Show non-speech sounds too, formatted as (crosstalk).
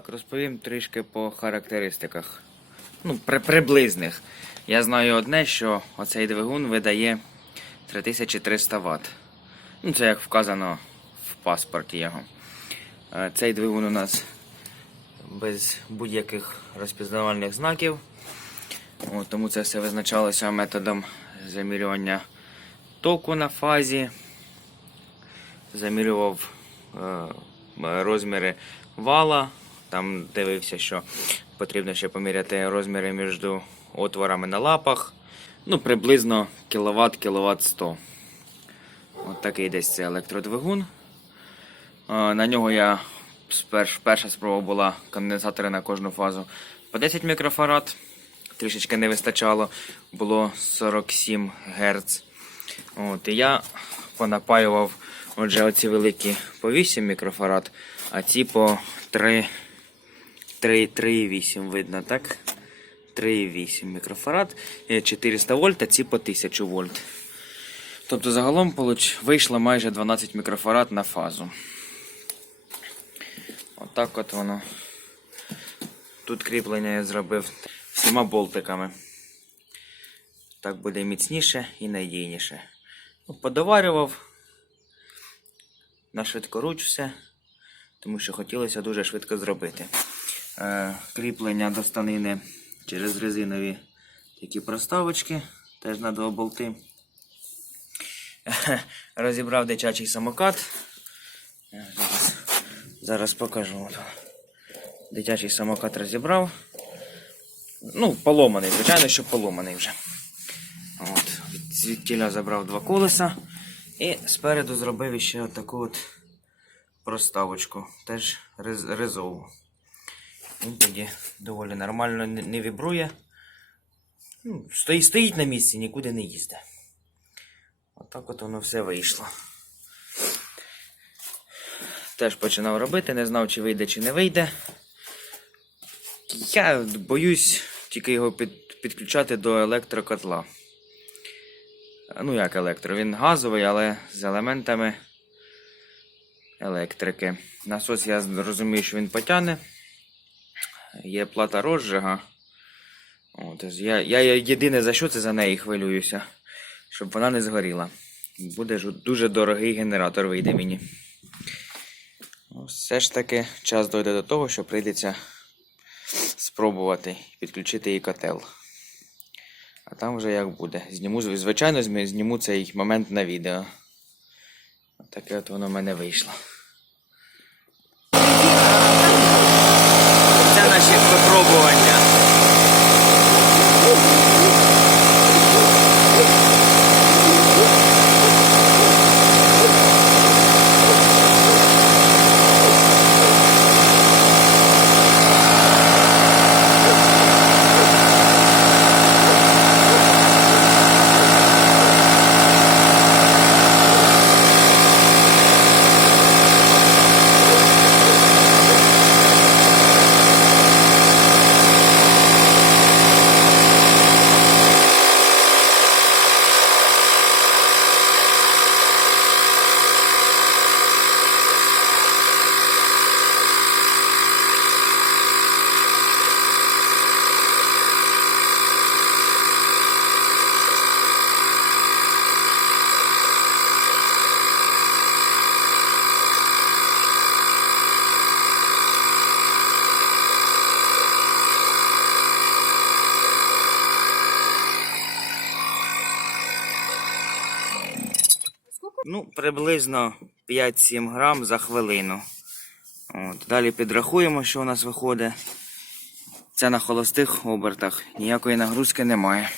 Так, розповім трішки по характеристиках. Ну, при, приблизних. Я знаю одне, що оцей двигун видає 3300 Вт. Ну, це як вказано в паспорті його. Е, Цей двигун у нас без будь-яких розпізнавальних знаків. От, тому це все визначалося методом замірювання току на фазі. Замірював е, розміри вала. Там дивився, що потрібно ще поміряти розміри між отворами на лапах. Ну, приблизно кіловат, кіловат 100. От такий десь це електродвигун. На нього я перша спроба була конденсатори на кожну фазу по 10 мікрофарад. Трішечки не вистачало, було 47 Гц. От, і я понапаював отже, оці великі по 8 мікрофарад, а ці по 3, 3, 3,8 видно, так? 3,8 мікрофарад, е, 400 вольт, а ці по 1000 вольт. Тобто загалом вийшло майже 12 мікрофарад на фазу. Отак от воно. Тут кріплення я зробив всіма болтиками. Так буде міцніше і надійніше. Ну, подоварював на швидкоруч все, тому що хотілося дуже швидко зробити. Е, кріплення до станини через резинові такі проставочки, теж на два болти. (laughs) Розібрав дитячий самокат. Е, Зараз, зараз покажу. Дитячий самокат розібрав. Ну, поломаний, звичайно, що поломаний вже. От, від звідтіля забрав два колеса. І спереду зробив ще таку от проставочку, теж рез- резову. Він тоді доволі нормально не, вібрує. Ну, стоїть, стоїть на місці, нікуди не їздить. Отак от воно все вийшло. Теж починав робити, не знав, чи вийде, чи не вийде. Я боюсь тільки його під, підключати до електрокотла. Ну, як електро, він газовий, але з елементами електрики. Насос я розумію, що він потягне. Є плата розжига. От, я, я єдине за що це за неї хвилююся, щоб вона не згоріла. Буде дуже дорогий генератор вийде мені. Все ж таки час дойде до того, що прийдеться спробувати підключити її котел. А там вже як буде. Зніму, звичайно, зніму цей момент на відео. Таке от воно в мене вийшло. Ну, приблизно 5-7 грам за хвилину. От. Далі підрахуємо, що у нас виходить. Це на холостих обертах. Ніякої нагрузки немає.